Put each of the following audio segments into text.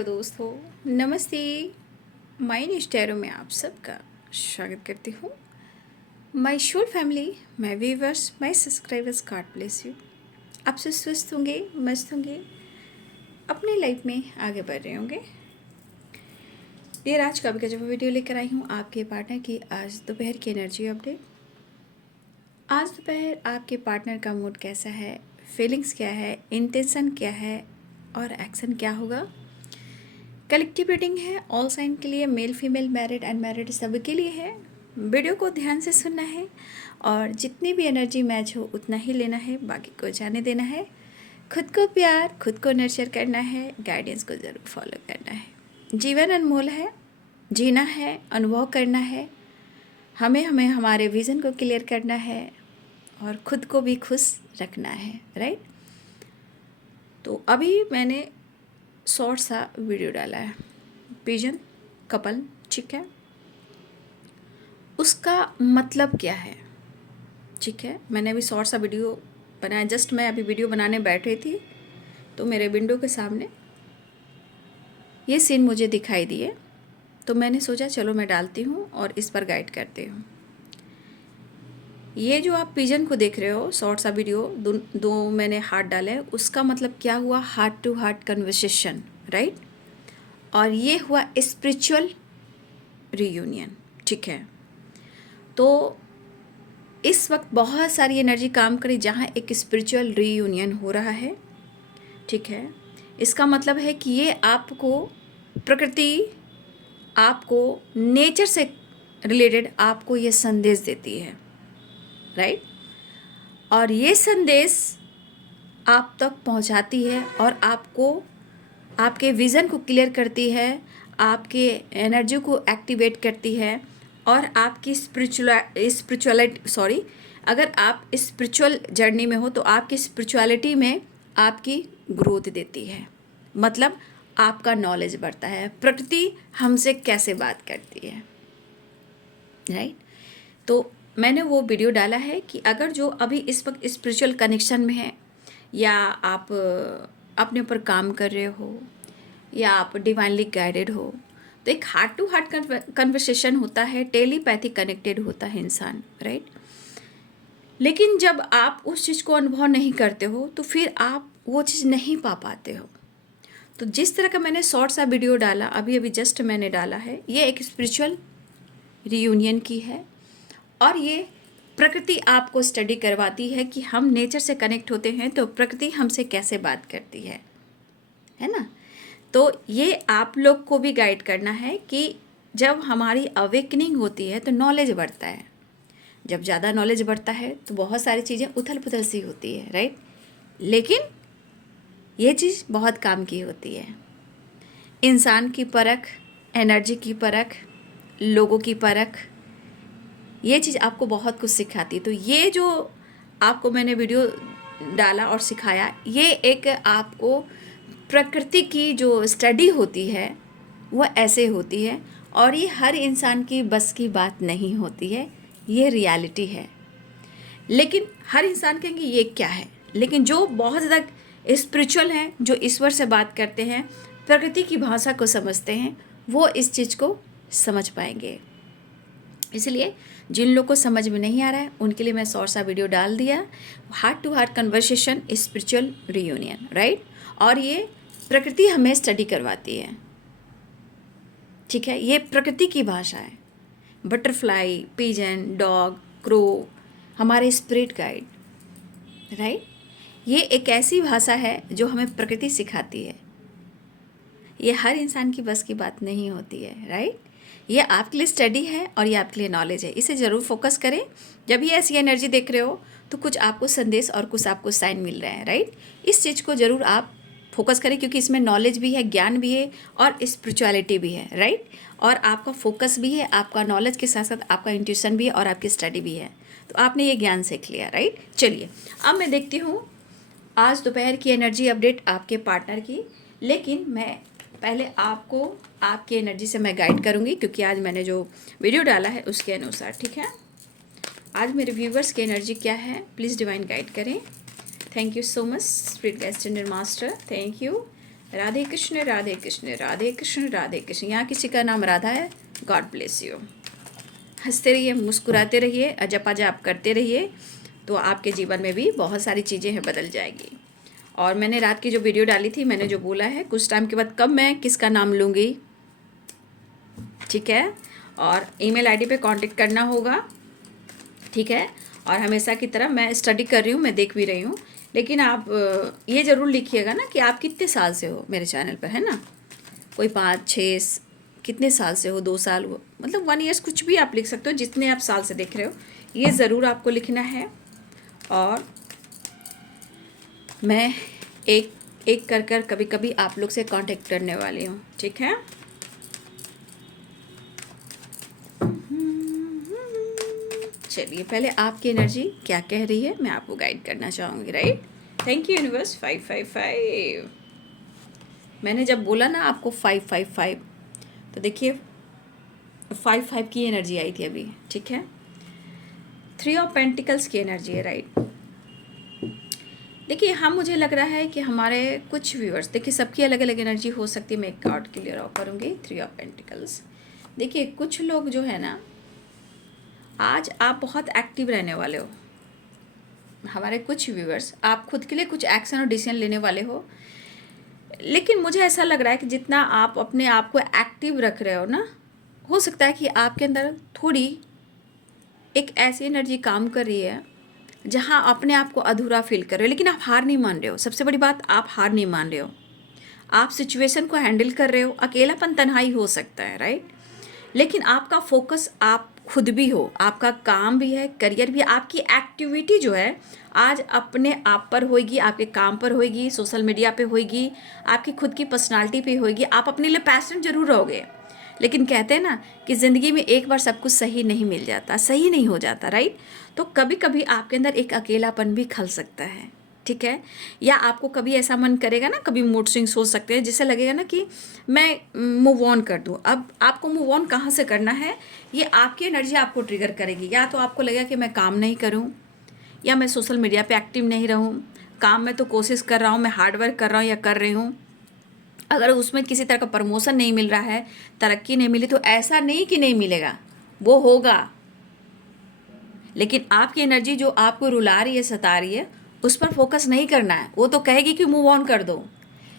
Hello दोस्तों, नमस्ते। Mine स्टैरो में आप सबका स्वागत करती हूँ। My whole family, my viewers, my subscribers, God bless you. आप सब स्वस्थ होंगे, मस्त होंगे, अपनी लाइफ में आगे बढ़ रहे होंगे। ये आज का जो वीडियो लेकर आई हूँ आपके पार्टनर की आज दोपहर की एनर्जी अपडेट। आज दोपहर आपके पार्टनर का मूड कैसा है, फीलिंग्स क्या है, इंटेंशन क्या है और एक्शन क्या होगा। कलेक्टिव रीडिंग है, ऑल साइन के लिए, मेल फीमेल, मैरिड अनमैरिड सभी के लिए है। वीडियो को ध्यान से सुनना है और जितनी भी एनर्जी मैच हो उतना ही लेना है, बाकी को जाने देना है। खुद को प्यार, खुद को नर्चर करना है, गाइडेंस को ज़रूर फॉलो करना है। जीवन अनमोल है, जीना है, अनुभव करना है, हमें हमारे विज़न को क्लियर करना है और ख़ुद को भी खुश रखना है, राइट। तो अभी मैंने शॉर्ट सा वीडियो डाला है, पिजन कपल, ठीक है। उसका मतलब क्या है, ठीक है। मैंने अभी शॉर्ट सा वीडियो बनाया, जस्ट मैं अभी वीडियो बनाने बैठ रही थी तो मेरे विंडो के सामने ये सीन मुझे दिखाई दिए, तो मैंने सोचा चलो मैं डालती हूँ और इस पर गाइड करती हूँ। ये जो आप पिजन को देख रहे हो, शॉर्ट सा वीडियो दो मैंने हार्ट डाले, उसका मतलब क्या हुआ, heart to heart conversation, right. और ये हुआ स्पिरिचुअल रीयूनियन, ठीक है। तो इस वक्त बहुत सारी एनर्जी काम करी जहाँ एक स्पिरिचुअल रीयूनियन हो रहा है, ठीक है। इसका मतलब है कि ये आपको प्रकृति, आपको नेचर से रिलेटेड आपको ये संदेश देती है, राइट। और ये संदेश आप तक पहुंचाती है और आपको आपके विज़न को क्लियर करती है, आपके एनर्जी को एक्टिवेट करती है और आपकी अगर आप स्पिरिचुअल जर्नी में हो तो आपकी स्पिरिचुअलिटी में आपकी ग्रोथ देती है। मतलब आपका नॉलेज बढ़ता है, प्रकृति हमसे कैसे बात करती है, राइट। तो मैंने वो वीडियो डाला है कि अगर जो अभी इस वक्त स्पिरिचुअल कनेक्शन में है, या आप अपने ऊपर काम कर रहे हो, या आप डिवाइनली गाइडेड हो, तो एक हार्ट टू हार्ट कन्वर्सेशन होता है, टेलीपैथी कनेक्टेड होता है इंसान, राइट। लेकिन जब आप उस चीज़ को अनुभव नहीं करते हो तो फिर आप वो चीज़ नहीं पा पाते हो। तो जिस तरह का मैंने शॉर्ट सा वीडियो डाला, अभी जस्ट मैंने डाला है, ये एक स्पिरिचुअल रियूनियन की है और ये प्रकृति आपको स्टडी करवाती है कि हम नेचर से कनेक्ट होते हैं तो प्रकृति हमसे कैसे बात करती है ना। तो ये आप लोग को भी गाइड करना है कि जब हमारी अवेकनिंग होती है तो नॉलेज बढ़ता है। जब ज़्यादा नॉलेज बढ़ता है तो बहुत सारी चीज़ें उथल पुथल सी होती है, राइट। लेकिन ये चीज़ बहुत काम की होती है। इंसान की परख, एनर्जी की परख, लोगों की परख, ये चीज़ आपको बहुत कुछ सिखाती है। तो ये जो आपको मैंने वीडियो डाला और सिखाया, ये एक आपको प्रकृति की जो स्टडी होती है वो ऐसे होती है और ये हर इंसान की बस की बात नहीं होती है, ये रियलिटी है। लेकिन हर इंसान कहेंगे ये क्या है, लेकिन जो बहुत ज़्यादा स्पिरिचुअल हैं, जो ईश्वर से बात करते हैं, प्रकृति की भाषा को समझते हैं, वो इस चीज़ को समझ पाएंगे। इसलिए जिन लोग को समझ में नहीं आ रहा है उनके लिए मैं शॉर्ट सा वीडियो डाल दिया, heart to heart conversation spiritual reunion, right. और ये प्रकृति हमें स्टडी करवाती है, ठीक है। ये प्रकृति की भाषा है। बटरफ्लाई, पिजन, डॉग, क्रो, हमारे स्पिरिट गाइड, राइट। ये एक ऐसी भाषा है जो हमें प्रकृति सिखाती है। ये हर इंसान की बस की बात नहीं होती है, राइट। ये आपके लिए स्टडी है और ये आपके लिए नॉलेज है, इसे ज़रूर फोकस करें। जब ये ऐसी एनर्जी देख रहे हो तो कुछ आपको संदेश और कुछ आपको साइन मिल रहे हैं, राइट। इस चीज़ को ज़रूर आप फोकस करें क्योंकि इसमें नॉलेज भी है, ज्ञान भी है और स्पिरिचुअलिटी भी है, राइट। और आपका फोकस भी है, आपका नॉलेज के साथ साथ आपका इंट्यूशन भी है और आपकी स्टडी भी है। तो आपने ये ज्ञान सीख लिया, राइट। चलिए अब मैं देखती हूँ आज दोपहर की एनर्जी अपडेट आपके पार्टनर की। लेकिन मैं पहले आपको आपकी एनर्जी से मैं गाइड करूँगी क्योंकि आज मैंने जो वीडियो डाला है उसके अनुसार, ठीक है। आज मेरे व्यूवर्स की एनर्जी क्या है, प्लीज़ डिवाइन गाइड करें। Thank you so much spirit guide standard master, thank you. Radhe Krishna Radhe Krishna Radhe Krishna Radhe Krishna. यहाँ किसी का नाम राधा है, गॉड ब्लेस यू। हंसते रहिए, मुस्कुराते रहिए, जपा जाप करते रहिए, तो आपके जीवन में भी बहुत सारी चीज़ें हैं बदल जाएगी। और मैंने रात की जो वीडियो डाली थी, मैंने जो बोला है कुछ टाइम के बाद कब मैं किसका नाम लूँगी, ठीक है। और ईमेल आईडी पे कांटेक्ट करना होगा, ठीक है। और हमेशा की तरह मैं स्टडी कर रही हूँ, मैं देख भी रही हूँ, लेकिन आप ये ज़रूर लिखिएगा ना कि आप कितने साल से हो मेरे चैनल पर, है ना। कोई 5-6 कितने साल से हो, 2 साल हो, मतलब 1 ईयर्स, कुछ भी आप लिख सकते हो, जितने आप साल से देख रहे हो, ये ज़रूर आपको लिखना है। और मैं एक एक कर कभी कभी आप लोग से कांटेक्ट करने वाली हूँ, ठीक है। चलिए, पहले आपकी एनर्जी क्या कह रही है मैं आपको गाइड करना चाहूँगी, राइट। Thank you universe. 555, मैंने जब बोला ना आपको 555, तो देखिए 55 की एनर्जी आई थी अभी, ठीक है। 3 ऑफ पेंटिकल्स की एनर्जी है, राइट। देखिए, हाँ, मुझे लग रहा है कि हमारे कुछ व्यूअर्स, देखिए सबकी अलग अलग एनर्जी हो सकती है, मैं एक कार्ड क्लियर आउट करूँगी। 3 ऑफ पेंटिकल्स। देखिए, कुछ लोग जो है ना, आज आप बहुत एक्टिव रहने वाले हो। हमारे कुछ व्यूअर्स, आप खुद के लिए कुछ एक्शन और डिसीजन लेने वाले हो, लेकिन मुझे ऐसा लग रहा है कि जितना आप अपने आप को एक्टिव रख रहे हो ना, हो सकता है कि आपके अंदर थोड़ी एक ऐसी एनर्जी काम कर रही है जहाँ अपने आप को अधूरा फील कर रहे हो, लेकिन आप हार नहीं मान रहे हो। सबसे बड़ी बात, आप हार नहीं मान रहे हो, आप सिचुएशन को हैंडल कर रहे हो। अकेलापन, तन्हाई हो सकता है, राइट, लेकिन आपका फोकस आप खुद भी हो, आपका काम भी है, करियर भी, आपकी एक्टिविटी जो है आज अपने आप पर होएगी, आपके काम पर होएगी, सोशल मीडिया पे होएगी, आपकी खुद की पर्सनालिटी पे होएगी। आप अपने लिए पैशनेट जरूर रहोगे, लेकिन कहते हैं ना कि ज़िंदगी में एक बार सब कुछ सही नहीं मिल जाता, सही नहीं हो जाता, राइट। तो कभी कभी आपके अंदर एक अकेलापन भी खल सकता है, ठीक है। या आपको कभी ऐसा मन करेगा ना, कभी मूड स्विंग्स हो सकते हैं, जिससे लगेगा ना कि मैं मूव ऑन कर दूं। अब आपको मूव ऑन कहाँ से करना है, ये आपकी एनर्जी आपको ट्रिगर करेगी। या तो आपको लगेगा कि मैं काम नहीं करूं, या मैं सोशल मीडिया पे एक्टिव नहीं रहूं, काम में तो कोशिश कर रहा हूं, मैं हार्ड वर्क कर रहा हूं या कर रही हूं, अगर उसमें किसी तरह का प्रमोशन नहीं मिल रहा है, तरक्की नहीं मिली, तो ऐसा नहीं कि नहीं मिलेगा, वो होगा। लेकिन आपकी एनर्जी जो आपको रुला रही है, सता रही है, उस पर फोकस नहीं करना है। वो तो कहेगी कि मूव ऑन कर दो,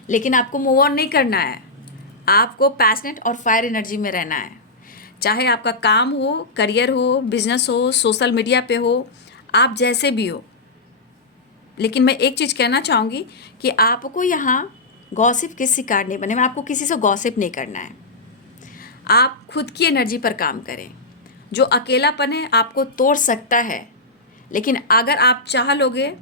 लेकिन आपको मूव ऑन नहीं करना है। आपको पैशनेट और फायर एनर्जी में रहना है। चाहे आपका काम हो, करियर हो, बिजनेस हो, सोशल मीडिया पे हो, आप जैसे भी हो। लेकिन मैं एक चीज़ कहना चाहूँगी कि आपको यहाँ गॉसिप के शिकार नहीं बने। आपको किसी से गॉसिप नहीं करना है। आप खुद की एनर्जी पर काम करें। जो अकेलापन है आपको तोड़ सकता है, लेकिन अगर आप चाह लोगे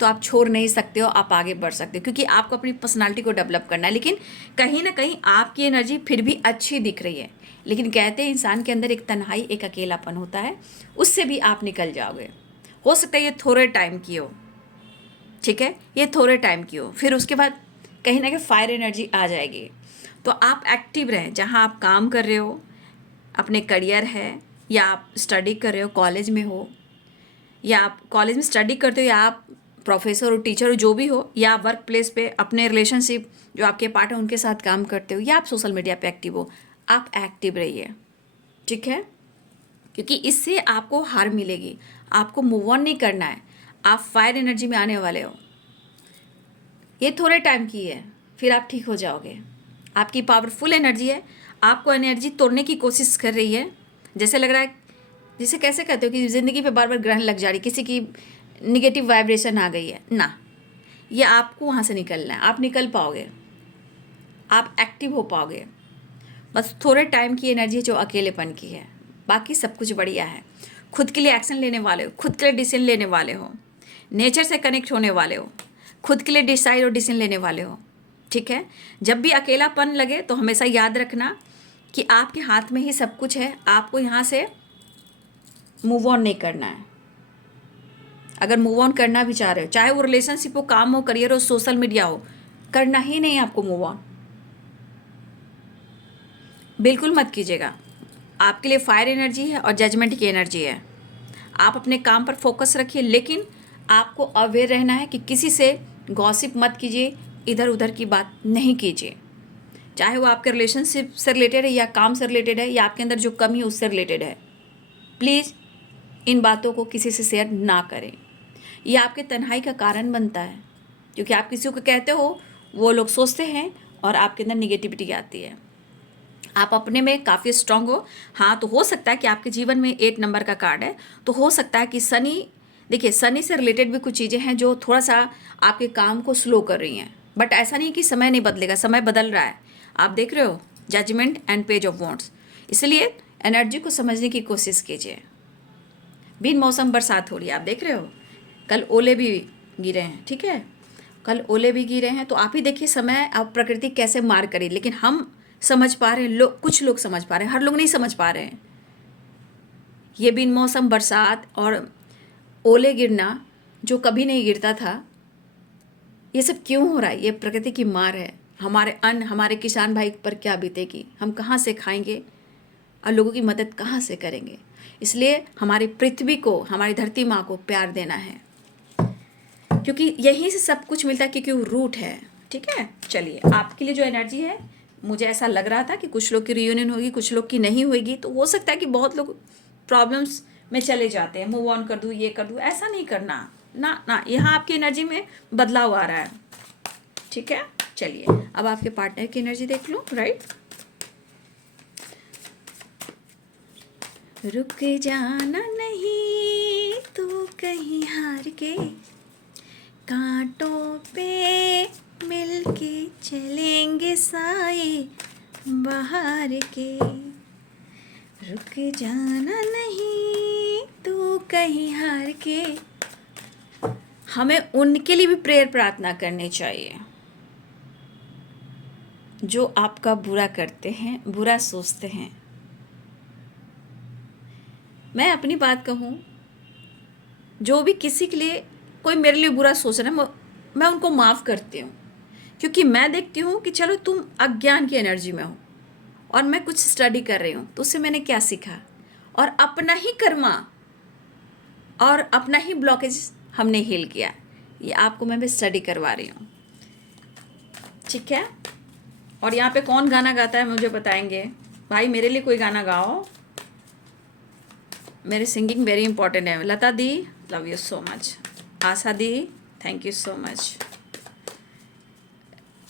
तो आप छोड़ नहीं सकते हो, आप आगे बढ़ सकते हो, क्योंकि आपको अपनी पर्सनालिटी को डेवलप करना है। लेकिन कहीं ना कहीं आपकी एनर्जी फिर भी अच्छी दिख रही है, लेकिन कहते हैं इंसान के अंदर एक तन्हाई, एक अकेलापन होता है, उससे भी आप निकल जाओगे। हो सकता है ये थोड़े टाइम की हो, ठीक है, ये थोड़े टाइम की हो, फिर उसके बाद कहीं ना कहीं फायर एनर्जी आ जाएगी। तो आप एक्टिव रहें, जहाँ आप काम कर रहे हो, अपने करियर है, या आप स्टडी कर रहे हो, कॉलेज में हो, या आप कॉलेज में स्टडी करते हो, या आप प्रोफेसर हो, टीचर हो, जो भी हो, या वर्क प्लेस पे अपने रिलेशनशिप जो आपके पार्टनर उनके साथ काम करते हो, या आप सोशल मीडिया पे एक्टिव हो, आप एक्टिव रहिए, ठीक है। क्योंकि इससे आपको हार मिलेगी। आपको मूव ऑन नहीं करना है, आप फायर एनर्जी में आने वाले हो। ये थोड़े टाइम की है, फिर आप ठीक हो जाओगे। आपकी पावरफुल एनर्जी है, आपको एनर्जी तोड़ने की कोशिश कर रही है। जैसे लग रहा है, जैसे कैसे कहते हो कि ज़िंदगी पे बार बार ग्रहण लग जा रही, किसी की निगेटिव वाइब्रेशन आ गई है ना, ये आपको वहाँ से निकलना है। आप निकल पाओगे, आप एक्टिव हो पाओगे। बस थोड़े टाइम की एनर्जी जो अकेलेपन की है, बाकी सब कुछ बढ़िया है। खुद के लिए एक्शन लेने वाले हो, खुद के लिए डिसीजन लेने वाले हो, नेचर से कनेक्ट होने वाले हो, खुद के लिए डिसाइड और डिसीजन लेने वाले हो, ठीक है। जब भी अकेलापन लगे तो हमेशा याद रखना कि आपके हाथ में ही सब कुछ है। आपको यहाँ से मूव ऑन नहीं करना है। अगर मूव ऑन करना भी चाह रहे हो, चाहे वो रिलेशनशिप हो, काम हो, करियर हो, सोशल मीडिया हो, करना ही नहीं आपको मूव ऑन, बिल्कुल मत कीजिएगा। आपके लिए फायर एनर्जी है और जजमेंट की एनर्जी है। आप अपने काम पर फोकस रखिए, लेकिन आपको अवेयर रहना है कि किसी से गॉसिप मत कीजिए, इधर उधर की बात नहीं कीजिए, चाहे वो आपके रिलेशनशिप से रिलेटेड है या काम से रिलेटेड है या आपके अंदर जो कमी है उससे रिलेटेड है। प्लीज़ इन बातों को किसी से शेयर ना करें। ये आपके तन्हाई का कारण बनता है, क्योंकि आप किसी को कहते हो, वो लोग सोचते हैं और आपके अंदर निगेटिविटी आती है। आप अपने में काफ़ी स्ट्रांग हो। हाँ, तो हो सकता है कि आपके जीवन में 8 नंबर का कार्ड है, तो हो सकता है कि शनि, देखिए शनि से रिलेटेड भी कुछ चीज़ें हैं जो थोड़ा सा आपके काम को स्लो कर रही हैं, बट ऐसा नहीं कि समय नहीं बदलेगा, समय बदल रहा है। आप देख रहे हो judgment and page of wands, इसलिए एनर्जी को समझने की कोशिश कीजिए। बिन मौसम बरसात हो रही है, आप देख रहे हो, कल ओले भी गिरे हैं, ठीक है, कल ओले भी गिरे हैं। तो आप ही देखिए समय अब प्रकृति कैसे मार करी, लेकिन हम समझ पा रहे हैं, कुछ लोग समझ पा रहे हैं, हर लोग नहीं समझ पा रहे हैं। ये बिन मौसम बरसात और ओले गिरना जो कभी नहीं गिरता था, ये सब क्यों हो रहा है? ये प्रकृति की मार है। हमारे अन्न, हमारे किसान भाई पर क्या बीतेगी, हम कहाँ से खाएंगे और लोगों की मदद कहाँ से करेंगे? इसलिए हमारी पृथ्वी को, हमारी धरती माँ को प्यार देना है, क्योंकि यहीं से सब कुछ मिलता है, क्योंकि वो रूट है। ठीक है, चलिए आपके लिए जो एनर्जी है, मुझे ऐसा लग रहा था कि कुछ लोग की रियूनियन होगी, कुछ लोग की नहीं होगी, तो हो सकता है कि बहुत लोग प्रॉब्लम्स में चले जाते हैं, मूव ऑन कर दूँ, ये कर दूँ, ऐसा नहीं करना ना ना। यहाँ आपकी एनर्जी में बदलाव आ रहा है। ठीक है, चलिए अब आपके पार्टनर की एनर्जी देख लो। राइट, रुक जाना नहीं तू कहीं हार के, कांटों पे मिलके चलेंगे साए बाहर के, रुक जाना नहीं तू कहीं हार के। हमें उनके लिए भी प्रेयर प्रार्थना करनी चाहिए जो आपका बुरा करते हैं, बुरा सोचते हैं। मैं अपनी बात कहूँ, जो भी किसी के लिए, कोई मेरे लिए बुरा सोच रहा है, मैं उनको माफ़ करती हूँ, क्योंकि मैं देखती हूँ कि चलो तुम अज्ञान की एनर्जी में हो और मैं कुछ स्टडी कर रही हूँ, तो उससे मैंने क्या सीखा, और अपना ही कर्मा और अपना ही ब्लॉकेज हमने हील किया। ये आपको मैं भी स्टडी करवा रही हूँ, ठीक है। और यहाँ पे कौन गाना गाता है मुझे बताएंगे भाई, मेरे लिए कोई गाना गाओ, मेरी सिंगिंग वेरी इंपॉर्टेंट है। Lata di, love you so much. Asha di, thank you so much.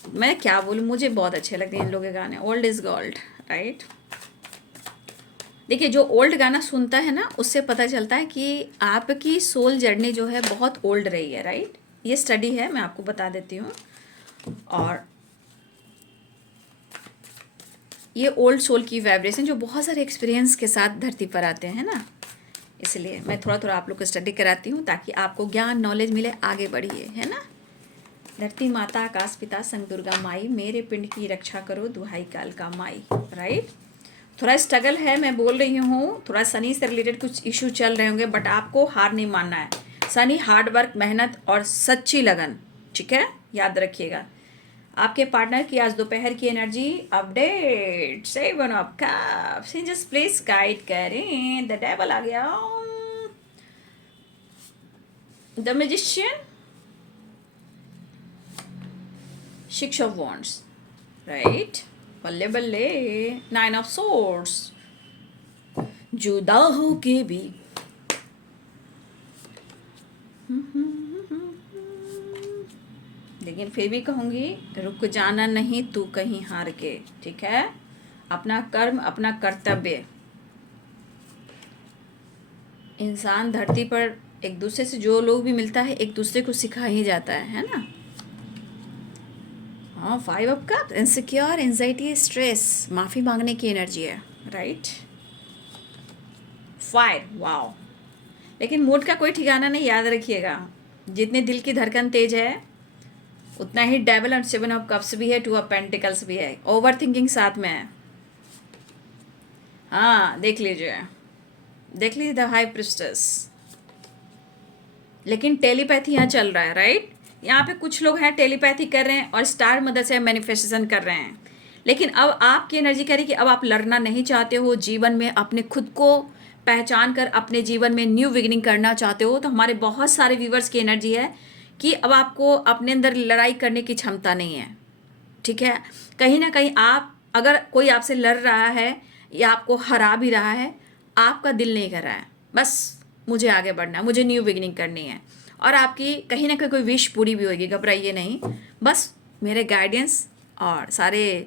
मैं क्या बोलूँ, मुझे बहुत अच्छे लगते हैं इन लोगों के गाने। Old is gold, right. देखिए, जो ओल्ड गाना सुनता है ना, उससे पता चलता है कि आपकी सोल जर्नी जो है बहुत ओल्ड रही है, राइट। ये स्टडी है, मैं आपको बता देती हूँ। और ये ओल्ड सोल की वाइब्रेशन जो बहुत सारे एक्सपीरियंस के साथ धरती पर आते हैं ना, इसलिए मैं थोड़ा थोड़ा आप लोग को स्टडी कराती हूँ, ताकि आपको ज्ञान नॉलेज मिले, आगे बढ़िए, है ना। धरती माता, आकाश पिता, संग दुर्गा माई, मेरे पिंड की रक्षा करो, दुहाई काल का माई, राइट। थोड़ा स्ट्रगल है, मैं बोल रही हूँ, थोड़ा शनि से रिलेटेड कुछ इशू चल रहे होंगे, बट आपको हार नहीं मानना है। शनि हार्ड वर्क, मेहनत और सच्ची लगन, ठीक है, याद रखिएगा। आपके पार्टनर की आज दोपहर की energy update, 7 of cups, just please guide करें। द डेविल आ गया, the magician, 6 of wands, right, बल्ले बल्ले, 9 ऑफ सोर्ड्स, जुदा हो के भी लेकिन फिर भी कहूँगी, रुक जाना नहीं तू कहीं हार के, ठीक है। अपना कर्म, अपना कर्तव्य। इंसान धरती पर एक दूसरे से, जो लोग भी मिलता है, एक दूसरे को सिखा ही जाता है ना। हाँ, 5 of cups, insecure, anxiety, stress, माफ़ी मांगने की एनर्जी है, राइट। Fire, wow. लेकिन मूड का कोई ठिकाना नहीं, याद रखिएगा। जितने दिल की धड़कन तेज है, उतना ही डेविल और 7 ऑफ कप्स भी है, 2 ऑफ पेंटिकल्स भी है, ओवर थिंकिंग साथ में है। हाँ, देख लीजिए, देख लीजिए द हाई प्रिस्टेस। लेकिन टेलीपैथी यहाँ चल रहा है, राइट। यहाँ पे कुछ लोग हैं टेलीपैथी कर रहे हैं और स्टार मदद से मैनिफेस्टेशन कर रहे हैं। लेकिन अब आपकी एनर्जी कह रही कि अब आप लड़ना नहीं चाहते हो, जीवन में अपने खुद को पहचान कर अपने जीवन में न्यू बिगिनिंग करना चाहते हो। तो हमारे बहुत सारे व्यूवर्स की एनर्जी है कि अब आपको अपने अंदर लड़ाई करने की क्षमता नहीं है, ठीक है। कहीं ना कहीं आप, अगर कोई आपसे लड़ रहा है या आपको हरा भी रहा है, आपका दिल नहीं कर रहा है, बस मुझे आगे बढ़ना है, मुझे न्यू बिगिनिंग करनी है, और आपकी कहीं ना कहीं कोई विश पूरी भी होगी, घबराइए नहीं, बस मेरे गाइडेंस और सारे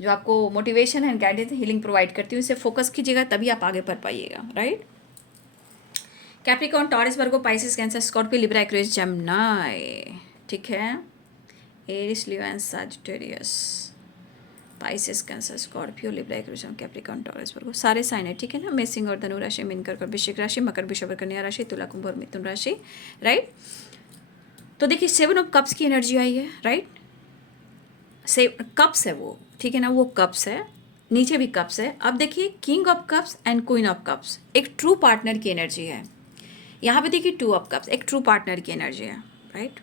जो आपको motivation and guidance healing provide करती हूँ, इसे फोकस कीजिएगा, तभी आप आगे बढ़ पाइएगा, right. Capricorn, Taurus, Virgo, Pisces, Cancer, Scorpio, Libra, Aquarius, Gemini, ठीक है। Aries, Leo and Sagittarius, Pisces, Cancer, Scorpio, Libra, Aquarius, Capricorn, Taurus, Virgo, सारे साइन है, ठीक है ना। मेष, सिंह और धनु राशि, मीन, कर्क, वृश्चिक राशि, मकर, वृषभ, कन्या राशि, तुला, कुंभ और मिथुन राशि, राइट। तो देखिए 7 ऑफ कप्स की एनर्जी आई है, राइट। से कप्स है वो, ठीक है ना, वो कप्स है, नीचे भी कप्स है। अब देखिए king of cups and queen of cups, एक ट्रू पार्टनर की एनर्जी है। यहाँ पे देखिए 2 ऑफ कप्स, एक ट्रू पार्टनर की एनर्जी है, राइट।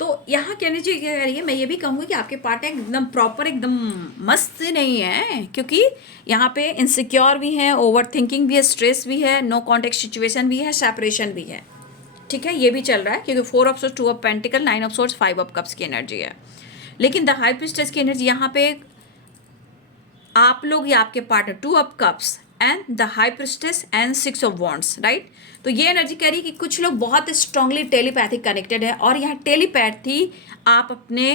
तो यहाँ की एनर्जी क्या कह रही है, मैं ये भी कहूँगी कि आपके पार्टनर एकदम प्रॉपर, एकदम मस्त नहीं है, क्योंकि यहाँ पे इनसिक्योर भी है, ओवर थिंकिंग भी है, स्ट्रेस भी है, नो कॉन्टेक्ट सिचुएशन भी है, सेपरेशन भी है, ठीक है। ये भी चल रहा है क्योंकि 4 of source, 2 of pentacle, 9 of source, 5 of cups की एनर्जी है। लेकिन द हाई प्रीस्टेस की एनर्जी यहाँ पे आप लोग या आपके partner, 2 of cups and the high priestess and 6 of wands, right. तो ये एनर्जी कह रही है कि कुछ लोग बहुत स्ट्रांगली टेलीपैथिक कनेक्टेड है, और यहाँ टेलीपैथी आप अपने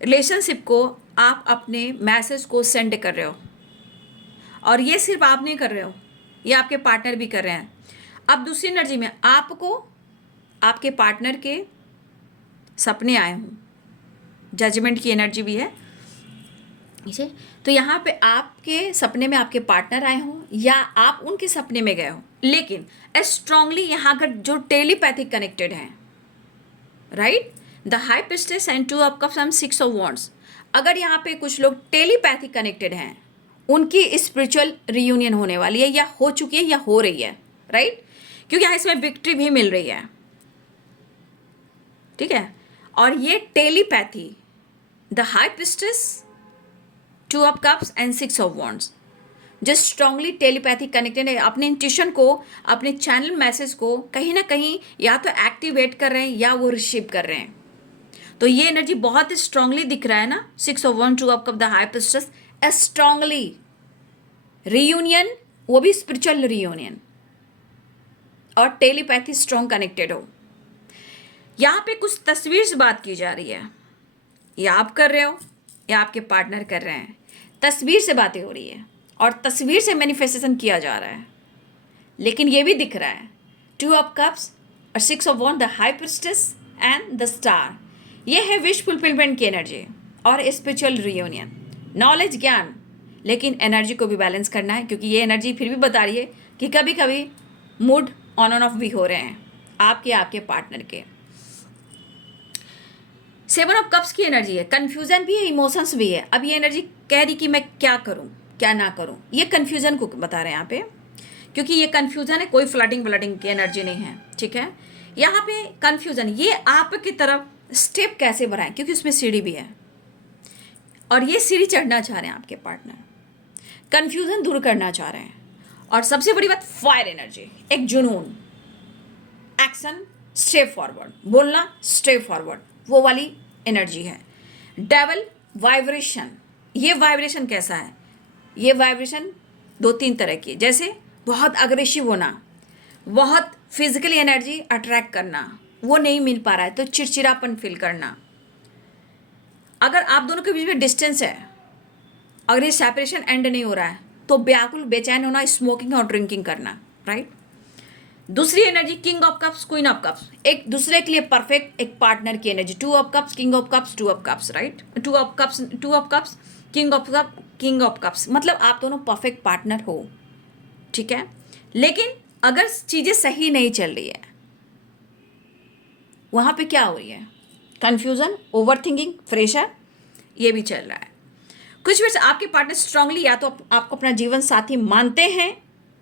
रिलेशनशिप को, आप अपने मैसेज को सेंड कर रहे हो, और ये सिर्फ आप नहीं कर रहे हो, ये आपके पार्टनर भी कर रहे हैं। अब दूसरी एनर्जी में आपको आपके पार्टनर के सपने आए हों, जजमेंट की एनर्जी भी है इसे। तो यहाँ पे आपके सपने में आपके पार्टनर आए हों या आप उनके सपने में गए हो, लेकिन स्ट्रांगली यहाँ का जो टेलीपैथिक कनेक्टेड हैं, right. The high priestess and 2 of cups and 6 of wands, अगर यहाँ पे कुछ लोग टेलीपैथिक कनेक्टेड हैं, उनकी स्पिरिचुअल रियूनियन होने वाली है, या हो चुकी है या हो रही है, राइट। क्योंकि यहाँ इसमें विक्ट्री भी मिल रही है, ठीक है। और ये telepathy, the high priestess, 2 of cups and 6 of wands, जो स्ट्रांगली टेलीपैथिक कनेक्टेड है, अपने इंट्यूशन को, अपने चैनल मैसेज को कहीं ना कहीं या तो एक्टिवेट कर रहे हैं या वो रिसीव कर रहे हैं। तो ये एनर्जी बहुत स्ट्रांगली दिख रहा है ना, 6 of wand, 2 of cup, the high priestess, strongly reunion, वो भी स्पिरिचुअल रियूनियन, और टेलीपैथी स्ट्रांग कनेक्टेड हो। यहाँ पे कुछ तस्वीर से बात की जा रही है, या आप कर रहे हो या आपके पार्टनर कर रहे हैं, तस्वीर से बातें हो रही है और तस्वीर से मैनिफेस्टेशन किया जा रहा है। लेकिन ये भी दिख रहा है 2 ऑफ कप्स और 6 of wand, the high priestess and the star, ये है विश फुलफिलमेंट की एनर्जी और स्पिरिचुअल रियूनियन, नॉलेज, ज्ञान। लेकिन एनर्जी को भी बैलेंस करना है, क्योंकि ये एनर्जी फिर भी बता रही है कि कभी कभी मूड ऑन एंड ऑफ भी हो रहे हैं आपके पार्टनर के। 7 ऑफ कप्स की एनर्जी है, कन्फ्यूजन भी है, इमोशंस भी है। अब ये एनर्जी कह रही कि मैं क्या करूं क्या ना करूं, ये कन्फ्यूजन को बता रहे हैं यहाँ पे, क्योंकि ये कन्फ्यूजन है, कोई फ्लडिंग व्लडिंग की एनर्जी नहीं है, ठीक है। यहाँ पे कन्फ्यूजन, ये आपकी तरफ स्टेप कैसे बढ़ाएं, क्योंकि उसमें सीढ़ी भी है, और ये सीढ़ी चढ़ना चाह रहे हैं आपके पार्टनर, कन्फ्यूजन दूर करना चाह रहे हैं। और सबसे बड़ी बात, फायर एनर्जी, एक जुनून, एक्शन, स्टेप फॉरवर्ड, बोलना, स्टेप फॉरवर्ड, वो वाली एनर्जी है। डेवल, वाइब्रेशन, ये वाइब्रेशन कैसा है, ये वाइब्रेशन 2-3 तरह की, जैसे बहुत अग्रेसिव होना, बहुत फिजिकली एनर्जी अट्रैक्ट करना, वो नहीं मिल पा रहा है तो चिड़चिड़ापन फील करना। अगर आप दोनों के बीच में डिस्टेंस है, अगर ये सेपरेशन एंड नहीं हो रहा है, तो व्याकुल बेचैन होना, स्मोकिंग और ड्रिंकिंग करना, राइट। दूसरी energy, king of cups, queen of cups, एक दूसरे के लिए परफेक्ट एक पार्टनर की energy, 2 of cups, king of cups, 2 of cups, right. 2 of cups, king of cups, मतलब आप दोनों परफेक्ट पार्टनर हो, ठीक है। लेकिन अगर चीज़ें सही नहीं चल रही है, वहाँ पे क्या हो रही है, कन्फ्यूजन, ओवर थिंकिंग, प्रेशर, ये भी चल रहा है। कुछ भी आपके पार्टनर स्ट्रांगली या तो आपको अपना जीवन साथी मानते हैं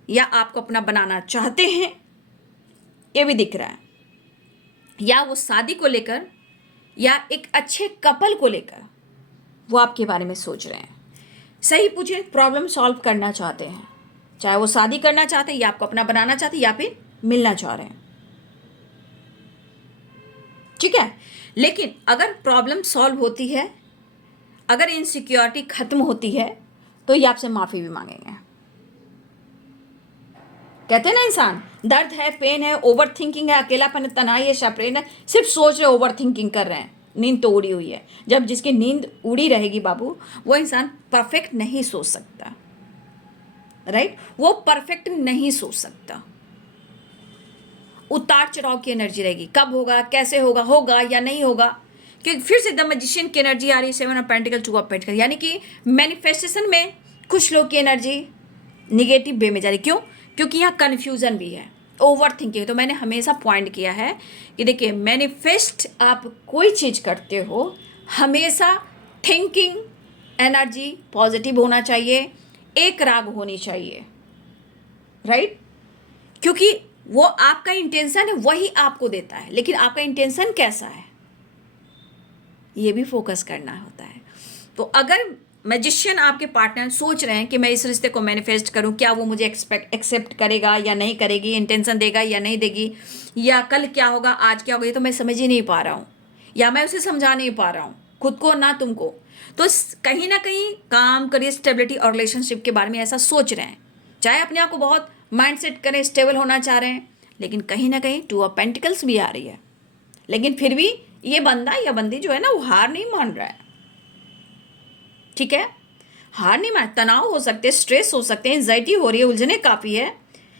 या आपको अपना बनाना चाहते हैं, ये भी दिख रहा है, या वो शादी को लेकर या एक अच्छे कपल को लेकर वो आपके बारे में सोच रहे हैं। सही पूछे, प्रॉब्लम सॉल्व करना चाहते हैं, चाहे वो शादी करना चाहते हैं या आपको अपना बनाना चाहते हैं या फिर मिलना चाह रहे हैं। ठीक है। लेकिन अगर प्रॉब्लम सॉल्व होती है, अगर इनसिक्योरिटी खत्म होती है, तो ये आपसे माफ़ी भी मांगेंगे। कहते हैं ना, इंसान दर्द है, पेन है, ओवर थिंकिंग है, अकेलापन है, तनाई है, शेप्रेन है, सिर्फ सोच रहे ओवर थिंकिंग कर रहे हैं, नींद तो उड़ी हुई है। जब जिसकी नींद उड़ी रहेगी बाबू, वो इंसान परफेक्ट नहीं सोच सकता, राइट? वो परफेक्ट नहीं सोच सकता। उतार चढ़ाव की एनर्जी रहेगी, कब होगा, कैसे होगा, होगा या नहीं होगा। क्योंकि फिर से द मैजिशियन की एनर्जी आ रही है, 7 ऑफ पेंटिकल, 2 ऑफ पेंटिकल, यानी कि मैनिफेस्टेशन में कुछ लोग की एनर्जी निगेटिव वे में जा रही। क्यों? क्योंकि यहाँ कन्फ्यूजन भी है, ओवर थिंकिंग। तो मैंने हमेशा पॉइंट किया है कि देखिए, मैनिफेस्ट आप कोई चीज़ करते हो, हमेशा थिंकिंग एनर्जी पॉजिटिव होना चाहिए, एक राग होनी चाहिए, राइट? क्योंकि वो आपका इंटेंशन है, वही आपको देता है, लेकिन आपका इंटेंशन कैसा है, ये भी फोकस करना होता है। तो अगर मैजिशियन आपके पार्टनर सोच रहे हैं कि मैं इस रिश्ते को मैनिफेस्ट करूं, क्या वो मुझे एक्सेप्ट करेगा या नहीं करेगी, इंटेंशन देगा या नहीं देगी, या कल क्या होगा, आज क्या होगा, ये तो मैं समझ ही नहीं पा रहा हूँ, या मैं उसे समझा नहीं पा रहा हूँ, खुद को ना तुमको। तो कहीं ना कहीं काम, करियर, स्टेबिलिटी और रिलेशनशिप के बारे में ऐसा सोच रहे हैं, चाहे अपने आप को बहुत माइंड सेट करें, स्टेबल होना चाह रहे हैं, लेकिन कहीं ना कहीं 2 ऑफ पेंटिकल्स भी आ रही है। लेकिन फिर भी ये बंदा या बंदी जो है ना, वो हार नहीं मान रहा है, ठीक है? हार नहीं मान, तनाव हो सकते हैं, स्ट्रेस हो सकते हैं, एंजाइटी हो रही है, उलझने काफ़ी है।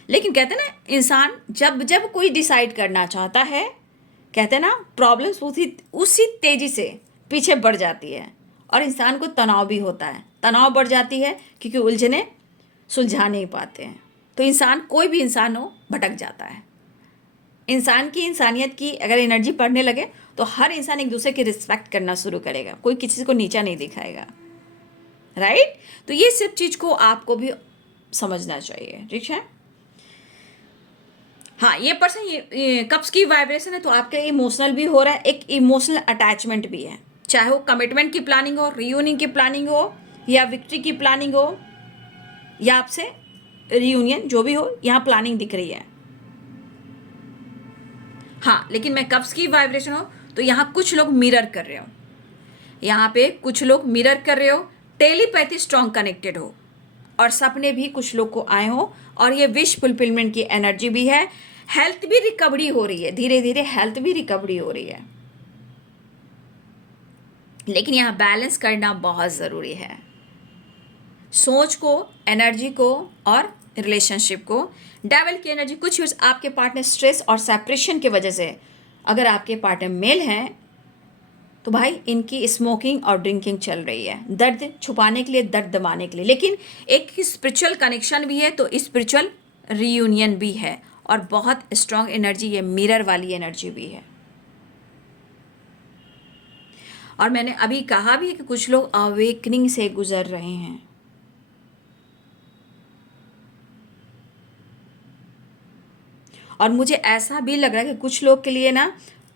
लेकिन कहते हैं ना, इंसान जब जब कोई डिसाइड करना चाहता है, कहते हैं ना, प्रॉब्लम्स उसी तेज़ी से पीछे बढ़ जाती है, और इंसान को तनाव भी होता है, तनाव बढ़ जाती है क्योंकि उलझने सुलझा नहीं पाते हैं। तो इंसान, कोई भी इंसान हो, भटक जाता है। इंसान की, इंसानियत की अगर एनर्जी पढ़ने लगे, तो हर इंसान एक दूसरे की रिस्पेक्ट करना शुरू करेगा, कोई किसी को नीचा नहीं दिखाएगा, राइट? तो ये सब चीज़ को आपको भी समझना चाहिए, ठीक है? हाँ, ये पर्सन, ये कप्स की वाइब्रेशन है, तो आपका इमोशनल भी हो रहा है, एक इमोशनल अटैचमेंट भी है, चाहे वो कमिटमेंट की प्लानिंग हो, रियूनियन की प्लानिंग हो, या विक्ट्री की प्लानिंग हो, या आपसे रियूनियन, जो भी हो, यहाँ प्लानिंग दिख रही है। हाँ, लेकिन मैं कप्स की वाइब्रेशन हो, तो यहाँ कुछ लोग मिरर कर रहे हो, यहाँ पे कुछ लोग मिरर कर रहे हो, टेलीपैथी स्ट्रॉन्ग कनेक्टेड हो, और सपने भी कुछ लोग को आए हो, और ये विश फुलफिलमेंट की एनर्जी भी है। हेल्थ भी रिकवरी हो रही है, धीरे धीरे हेल्थ भी रिकवरी हो रही है, लेकिन यहाँ बैलेंस करना बहुत ज़रूरी है, सोच को, एनर्जी को और रिलेशनशिप को। डेविल की एनर्जी, कुछ आपके पार्टनर स्ट्रेस और सेपरेशन की वजह से, अगर आपके पार्टनर मेल हैं, तो भाई इनकी स्मोकिंग और ड्रिंकिंग चल रही है, दर्द छुपाने के लिए, दर्द दबाने के लिए। लेकिन एक स्पिरिचुअल कनेक्शन भी है, तो स्पिरिचुअल रीयूनियन भी है, और बहुत स्ट्रांग एनर्जी, ये मिरर वाली एनर्जी भी है। और मैंने अभी कहा भी है कि कुछ लोग अवेकनिंग से गुजर रहे हैं, और मुझे ऐसा भी लग रहा है कि कुछ लोग के लिए ना,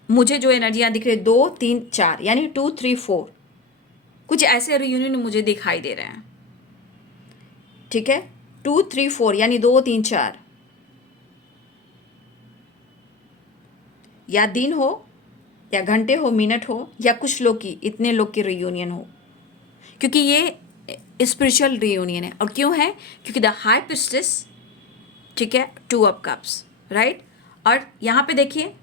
मुझे जो एनर्जियाँ दिख रही है, 2 3 4, यानी 2 3 4, कुछ ऐसे रियूनियन मुझे दिखाई दे रहे हैं, ठीक है? 2 3 4 यानी 2 3 4, या दिन हो, या घंटे हो, मिनट हो, या कुछ लोग की, इतने लोग की रियूनियन हो, क्योंकि ये स्पिरिचुअल रियूनियन है। और क्यों है? क्योंकि द हाई प्रिस्टेस, ठीक है, 2 ऑफ कप्स, राइट? और यहाँ पे देखिए,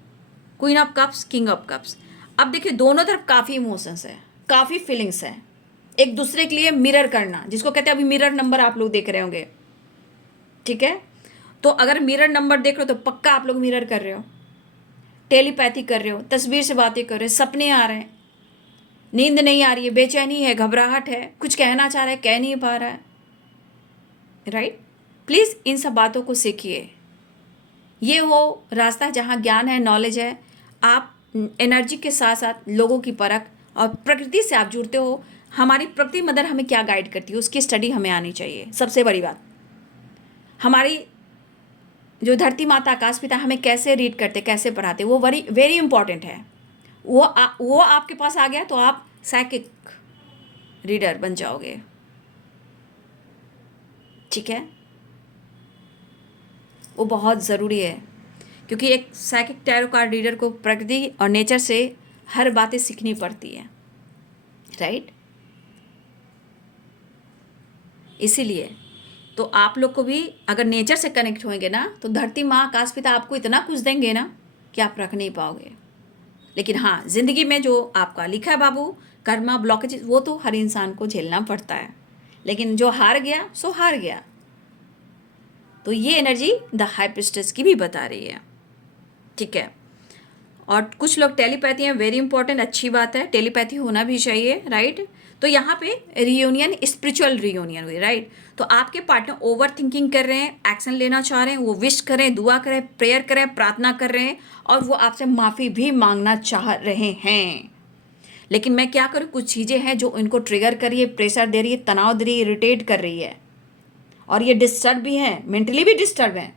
queen of cups, king of cups. अब देखिए, दोनों तरफ काफ़ी इमोशंस है, काफ़ी फीलिंग्स है, एक दूसरे के लिए मिरर करना, जिसको कहते हैं, अभी मिरर नंबर आप लोग देख रहे होंगे, ठीक है? तो अगर मिरर नंबर देख रहे हो, तो पक्का आप लोग मिरर कर रहे हो, टेलीपैथी कर रहे हो, तस्वीर से बातें कर रहे हो, सपने आ रहे हैं, नींद नहीं आ रही है, बेचैनी है, घबराहट है, कुछ कहना चाह रहा है, कह नहीं पा रहा है, राइट? प्लीज़ इन सब बातों को सीखिए। ये वो रास्ता जहाँ ज्ञान है, नॉलेज है, आप एनर्जी के साथ साथ लोगों की परख और प्रकृति से आप जुड़ते हो। हमारी प्रकृति मदर हमें क्या गाइड करती है, उसकी स्टडी हमें आनी चाहिए। सबसे बड़ी बात, हमारी जो धरती माता, आकाश पिता हमें कैसे रीड करते, कैसे पढ़ाते, वो वेरी वेरी इंपॉर्टेंट है। वो आपके पास आ गया, तो आप साइकिक रीडर बन जाओगे, ठीक है? वो बहुत ज़रूरी है, क्योंकि एक साइकिक टैरो कार्ड रीडर को प्रकृति और नेचर से हर बातें सीखनी पड़ती है, राइट। इसीलिए तो आप लोग को भी अगर नेचर से कनेक्ट होंगे ना, तो धरती माँ आकाश पिता आपको इतना कुछ देंगे ना कि आप रख नहीं पाओगे। लेकिन हाँ, जिंदगी में जो आपका लिखा है बाबू, कर्मा ब्लॉकेज, वो तो हर इंसान को झेलना पड़ता है। लेकिन जो हार गया सो हार गया। तो ये एनर्जी द हाई प्रिस्टेस की भी बता रही है, ठीक है। और कुछ लोग टेलीपैथी हैं, वेरी इंपॉर्टेंट, अच्छी बात है, टेलीपैथी होना भी चाहिए, राइट। तो यहाँ पे रियूनियन, स्पिरिचुअल रियूनियन हुई, राइट। तो आपके पार्टनर ओवर थिंकिंग कर रहे हैं, एक्शन लेना चाह रहे हैं, वो विश करें, दुआ करें, प्रेयर करें, प्रार्थना कर रहे हैं, और वो आपसे माफ़ी भी मांगना चाह रहे हैं। लेकिन मैं क्या करूँ, कुछ चीज़ें हैं जो इनको ट्रिगर कर रही है, प्रेशर दे रही है, तनाव दे रही है, इरिटेट कर रही है, और ये डिस्टर्ब भी हैं, मेंटली भी डिस्टर्ब हैं।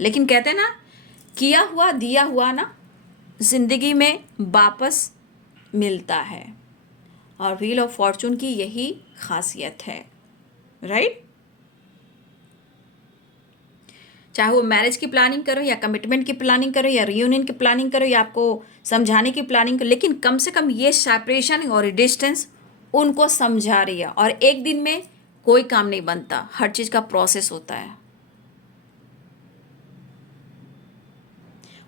लेकिन कहते हैं ना, किया हुआ दिया हुआ ना जिंदगी में वापस मिलता है, और व्हील ऑफ फॉर्चून की यही खासियत है, राइट। चाहे वो मैरिज की प्लानिंग करो, या कमिटमेंट की प्लानिंग करो, या रियूनियन की प्लानिंग करो, या आपको समझाने की प्लानिंग करो, लेकिन कम से कम ये सेपरेशन और डिस्टेंस उनको समझा रही है। और एक दिन में कोई काम नहीं बनता, हर चीज़ का प्रोसेस होता है।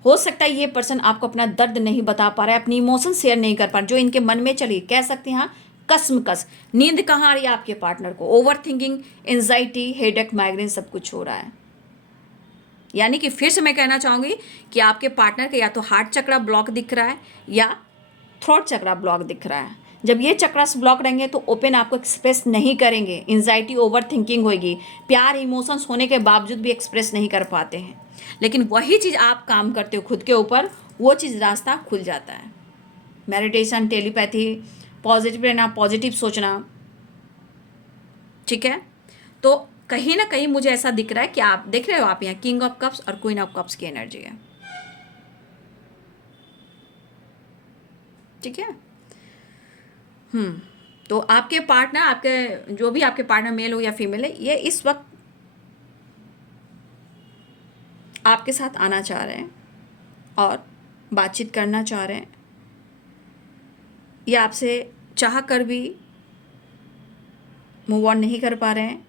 हो सकता है ये पर्सन आपको अपना दर्द नहीं बता पा रहा है, अपनी इमोशन शेयर नहीं कर पा रहा, जो इनके मन में चली, कह सकते हैं हाँ, कसमकस। नींद कहाँ आ रही है आपके पार्टनर को, over thinking, anxiety, headache, migraine, सब कुछ हो रहा है। यानी कि फिर से मैं कहना चाहूँगी कि आपके पार्टनर का या तो हार्ट चक्रा ब्लॉक दिख रहा है, या थ्रोट चक्रा ब्लॉक दिख रहा है। जब ये चक्रास ब्लॉक रहेंगे तो ओपन आपको एक्सप्रेस नहीं करेंगे, एंजाइटी, ओवर थिंकिंग होगी, प्यार, इमोशंस होने के बावजूद भी एक्सप्रेस नहीं कर पाते हैं। लेकिन वही चीज़ आप काम करते हो खुद के ऊपर, वो चीज़ रास्ता खुल जाता है। मेडिटेशन, टेलीपैथी, पॉजिटिव रहना, पॉजिटिव सोचना, ठीक है। तो कहीं ना कहीं मुझे ऐसा दिख रहा है कि आप देख रहे हो, आप यहाँ किंग ऑफ कप्स और क्वीन ऑफ कप्स की एनर्जी है, ठीक है। तो आपके पार्टनर, आपके जो भी आपके पार्टनर मेल हो या फीमेल है, ये इस वक्त आपके साथ आना चाह रहे हैं और बातचीत करना चाह रहे हैं, या आपसे चाह कर भी मूव ऑन नहीं कर पा रहे हैं।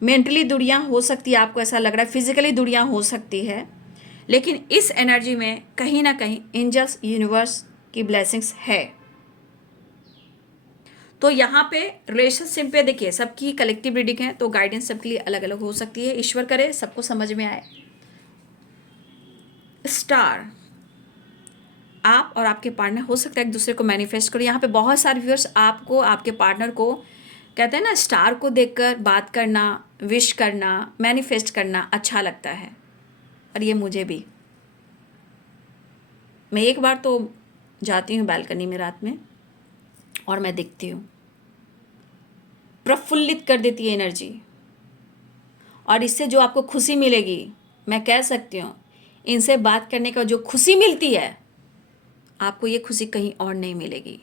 मेंटली दूरियां हो सकती है, आपको ऐसा लग रहा है, फिजिकली दूरियां हो सकती है, लेकिन इस एनर्जी में कहीं ना कहीं एंजल्स, यूनिवर्स की ब्लेसिंग्स है। तो यहाँ पे रिलेशनशिप पे देखिए, सबकी कलेक्टिव रीडिंग है, तो गाइडेंस सबके लिए अलग अलग हो सकती है। ईश्वर करे सबको समझ में आए। स्टार, आप और आपके पार्टनर हो सकता है एक दूसरे को मैनिफेस्ट करो। यहाँ पे बहुत सारे व्यूअर्स आपको, आपके पार्टनर को, कहते हैं ना, स्टार को देखकर बात करना, विश करना, मैनिफेस्ट करना अच्छा लगता है। और ये मुझे भी, मैं एक बार तो जाती हूँ बालकनी में रात में और मैं देखती हूँ, प्रफुल्लित कर देती है एनर्जी। और इससे जो आपको खुशी मिलेगी, मैं कह सकती हूँ, इनसे बात करने का जो खुशी मिलती है, आपको ये खुशी कहीं और नहीं मिलेगी,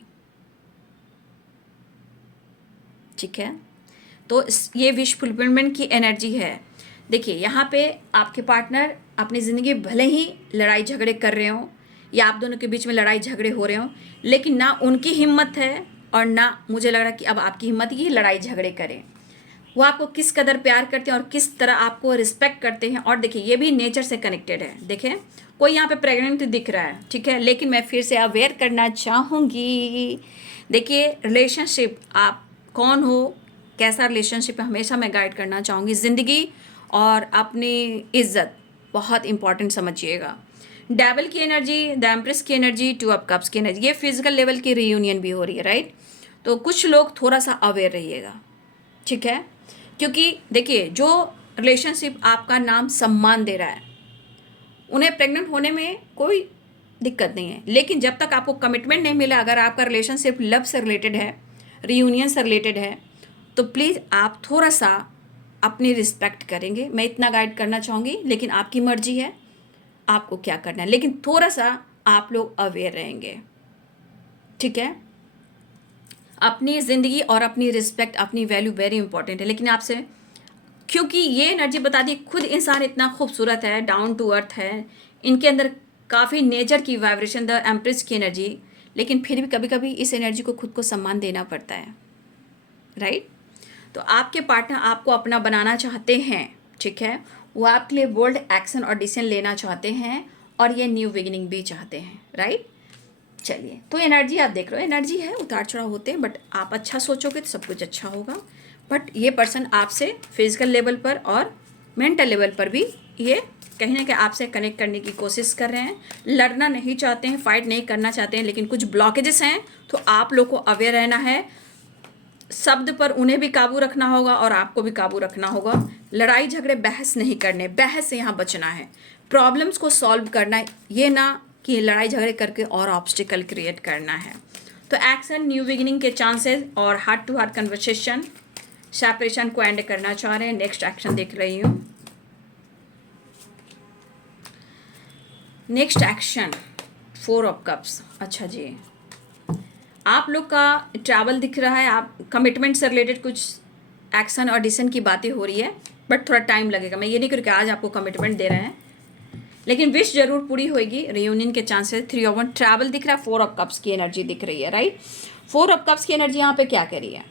ठीक है। तो ये विश फुलफिलमेंट की एनर्जी है। देखिए यहाँ पे आपके पार्टनर अपनी ज़िंदगी भले ही लड़ाई झगड़े कर रहे हों, या आप दोनों के बीच में लड़ाई झगड़े हो रहे हों, लेकिन ना उनकी हिम्मत है और ना मुझे लग रहा कि अब आपकी हिम्मत की लड़ाई झगड़े करें। वो आपको किस कदर प्यार करते हैं और किस तरह आपको रिस्पेक्ट करते हैं। और देखिए ये भी नेचर से कनेक्टेड है। देखिए कोई यहाँ पे प्रेग्नेंट दिख रहा है, ठीक है, लेकिन मैं फिर से अवेयर करना चाहूँगी। देखिए रिलेशनशिप, आप कौन हो, कैसा रिलेशनशिप है, हमेशा मैं गाइड करना चाहूँगी। ज़िंदगी और अपनी इज्जत बहुत इंपॉर्टेंट समझिएगा। डेविल की एनर्जी, द एम्प्रेस की एनर्जी, टू ऑफ कप्स की एनर्जी, ये फिजिकल लेवल की रियूनियन भी हो रही है, राइट। तो कुछ लोग थोड़ा सा अवेयर रहिएगा, ठीक है, क्योंकि देखिए जो रिलेशनशिप आपका नाम सम्मान दे रहा है, उन्हें प्रेग्नेंट होने में कोई दिक्कत नहीं है। लेकिन जब तक आपको कमिटमेंट नहीं मिला, अगर आपका रिलेशनशिप लव से रिलेटेड है, रियूनियन से रिलेटेड है, तो प्लीज़ आप थोड़ा सा अपनी रिस्पेक्ट करेंगे, मैं इतना गाइड करना चाहूँगी। लेकिन आपकी मर्जी है आपको क्या करना है, लेकिन थोड़ा सा आप लोग अवेयर रहेंगे, ठीक है। अपनी ज़िंदगी और अपनी रिस्पेक्ट, अपनी वैल्यू वेरी इंपॉर्टेंट है। लेकिन आपसे क्योंकि ये एनर्जी बताती है खुद इंसान इतना खूबसूरत है, डाउन टू अर्थ है, इनके अंदर काफ़ी नेचर की वाइब्रेशन, द एम्प्रेस की एनर्जी, लेकिन फिर भी कभी कभी इस एनर्जी को खुद को सम्मान देना पड़ता है, राइट। तो आपके पार्टनर आपको अपना बनाना चाहते हैं, ठीक है, वो आपके लिए बोल्ड एक्शन और डिसीजन लेना चाहते हैं और ये न्यू बिगिनिंग भी चाहते हैं, राइट। चलिए, तो एनर्जी आप देख रहे हो, एनर्जी है, उतार चढ़ाव होते हैं, बट आप अच्छा सोचोगे तो सब कुछ अच्छा होगा। बट ये पर्सन आपसे फिजिकल लेवल पर और मेंटल लेवल पर भी ये कहीं ना कहीं आपसे कनेक्ट करने की कोशिश कर रहे हैं, लड़ना नहीं चाहते हैं, फाइट नहीं करना चाहते हैं, लेकिन कुछ ब्लॉकेजेस हैं, तो आप लोग को अवेयर रहना है, शब्द पर उन्हें भी काबू रखना होगा और आपको भी काबू रखना होगा। लड़ाई झगड़े बहस नहीं करने, बहस से यहाँ बचना है, प्रॉब्लम्स को सॉल्व करना है, ये ना कि लड़ाई झगड़े करके और ऑब्स्टिकल क्रिएट करना है। तो एक्शन, न्यू बिगिनिंग के चांसेस और heart to heart conversation, separation को एंड करना चाह रहे हैं। नेक्स्ट एक्शन देख रही हूँ। Next action 4 of cups. अच्छा जी, आप लोग का ट्रैवल दिख रहा है, आप कमिटमेंट से रिलेटेड कुछ एक्शन और डिसीजन की बातें हो रही है, बट थोड़ा टाइम लगेगा। मैं ये नहीं करूँ कि आज आपको कमिटमेंट दे रहे हैं, लेकिन विश जरूर पूरी होगी। रियूनियन के चांसेस 3 ऑफ 1, ट्रैवल दिख रहा है, 4 ऑफ कप्स की एनर्जी दिख रही है, राइट। 4 ऑफ कप्स की एनर्जी यहाँ पे क्या कह रही है?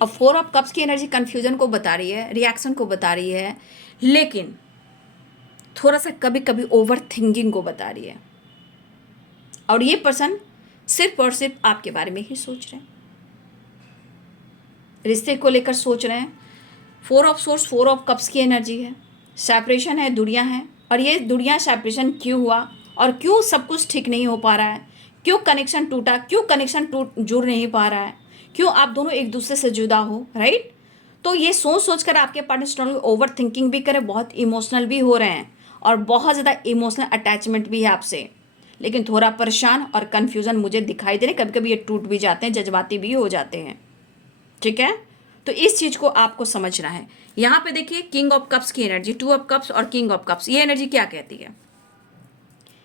अब 4 ऑफ कप्स की एनर्जी कन्फ्यूजन को बता रही है, रिएक्शन को बता रही है, लेकिन थोड़ा सा कभी कभी ओवर थिंकिंग को बता रही है। और ये पर्सन सिर्फ और सिर्फ आपके बारे में ही सोच रहे हैं, रिश्ते को लेकर सोच रहे हैं। 4 ऑफ सोर्स, 4 ऑफ कप्स की एनर्जी है, सेपरेशन है, दुनिया है, और ये दुनिया सेपरेशन क्यों हुआ और क्यों सब कुछ ठीक नहीं हो पा रहा है, क्यों कनेक्शन टूटा, क्यों कनेक्शन जुड़ नहीं पा रहा है, क्यों आप दोनों एक दूसरे से जुदा हो, राइट। तो ये सोच सोच कर आपके पार्टनर ओवर थिंकिंग भी करे, बहुत इमोशनल भी हो रहे हैं और बहुत ज़्यादा इमोशनल अटैचमेंट भी है आपसे, लेकिन थोड़ा परेशान और कन्फ्यूज़न मुझे दिखाई दे रहे। कभी कभी ये टूट भी जाते हैं, जज्बाती भी हो जाते हैं, ठीक है। तो इस चीज़ को आपको समझना है। यहाँ पे देखिए किंग ऑफ कप्स की एनर्जी, 2 ऑफ कप्स और किंग ऑफ कप्स, ये एनर्जी क्या कहती है?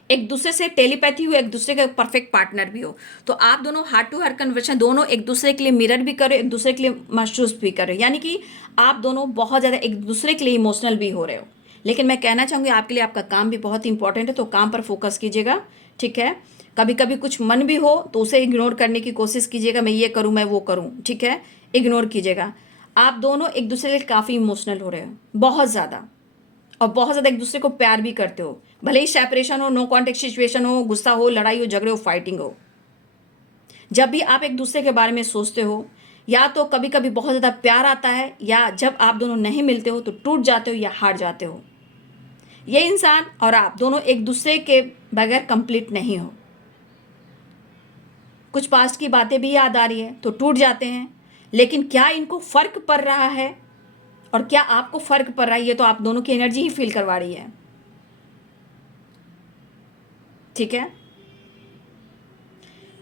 एक दूसरे से टेलीपैथी हो, एक दूसरे का परफेक्ट पार्टनर भी हो, तो आप दोनों हार्ट टू हार्ट कन्वर्सेशन, दोनों एक दूसरे के लिए मिरर भी करो, एक दूसरे के लिए महसूस भी करो, यानी कि आप दोनों बहुत ज़्यादा एक दूसरे के लिए इमोशनल भी हो रहे हो। लेकिन मैं कहना चाहूँगी आपके लिए आपका काम भी बहुत इंपॉर्टेंट है, तो काम पर फोकस कीजिएगा, ठीक है। कभी कभी कुछ मन भी हो तो उसे इग्नोर करने की कोशिश कीजिएगा, मैं ये करूँ, मैं वो करूँ, ठीक है, इग्नोर कीजिएगा। आप दोनों एक दूसरे के लिए काफ़ी इमोशनल हो रहे हो, बहुत ज़्यादा, और बहुत ज़्यादा एक दूसरे को प्यार भी करते हो, भले ही सेपरेशन हो, नो कॉन्टेक्ट सिचुएशन हो, गुस्सा हो, लड़ाई हो, झगड़े हो, फाइटिंग हो। जब भी आप एक दूसरे के बारे में सोचते हो, या तो कभी कभी बहुत ज़्यादा प्यार आता है, या जब आप दोनों नहीं मिलते हो तो टूट जाते हो या हार जाते हो। ये इंसान और आप दोनों एक दूसरे के बगैर कंप्लीट नहीं हो। कुछ पास्ट की बातें भी याद आ रही है तो टूट जाते हैं, लेकिन क्या इनको फर्क पड़ रहा है और क्या आपको फर्क पड़ रहा है, ये तो आप दोनों की एनर्जी ही फील करवा रही है, ठीक है।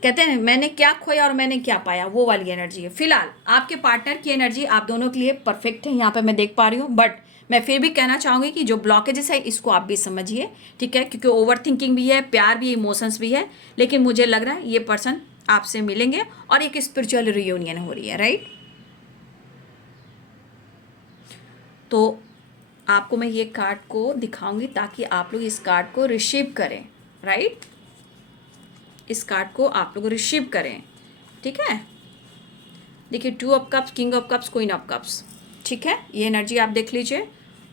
कहते हैं मैंने क्या खोया और मैंने क्या पाया, वो वाली एनर्जी है। फिलहाल आपके पार्टनर की एनर्जी आप दोनों के लिए परफेक्ट है, यहाँ पे मैं देख पा रही हूँ, बट मैं फिर भी कहना चाहूँगी कि जो ब्लॉकेजेस है इसको आप भी समझिए, ठीक है, क्योंकि ओवर थिंकिंग भी है, प्यार भी, इमोशंस भी है, लेकिन मुझे लग रहा है ये पर्सन आपसे मिलेंगे और एक स्पिरिचुअल रियूनियन हो रही है, राइट। तो आपको मैं ये कार्ड को दिखाऊंगी ताकि आप लोग इस कार्ड को रिसीव करें, राइट, इस कार्ड को आप लोग रिसीव करें, ठीक है। देखिए 2 of cups, king of cups, queen of cups, ठीक है, ये एनर्जी आप देख लीजिए,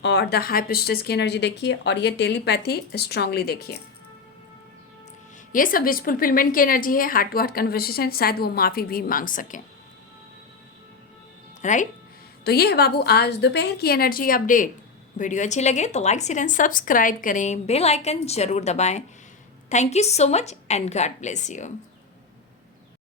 और द हाई प्रिस्टेस की एनर्जी देखिए, और ये टेलीपैथी स्ट्रांगली देखिए। ये सब विश फुलफिलमेंट की एनर्जी है, हार्ट टू हार्ट कन्वर्सेशन, शायद वो माफ़ी भी मांग सकें, राइट। तो ये है बाबू आज दोपहर की एनर्जी अपडेट। वीडियो अच्छी लगे तो लाइक शेयर एंड सब्सक्राइब करें, बेल आइकन जरूर दबाएं। Thank you so much and God bless you.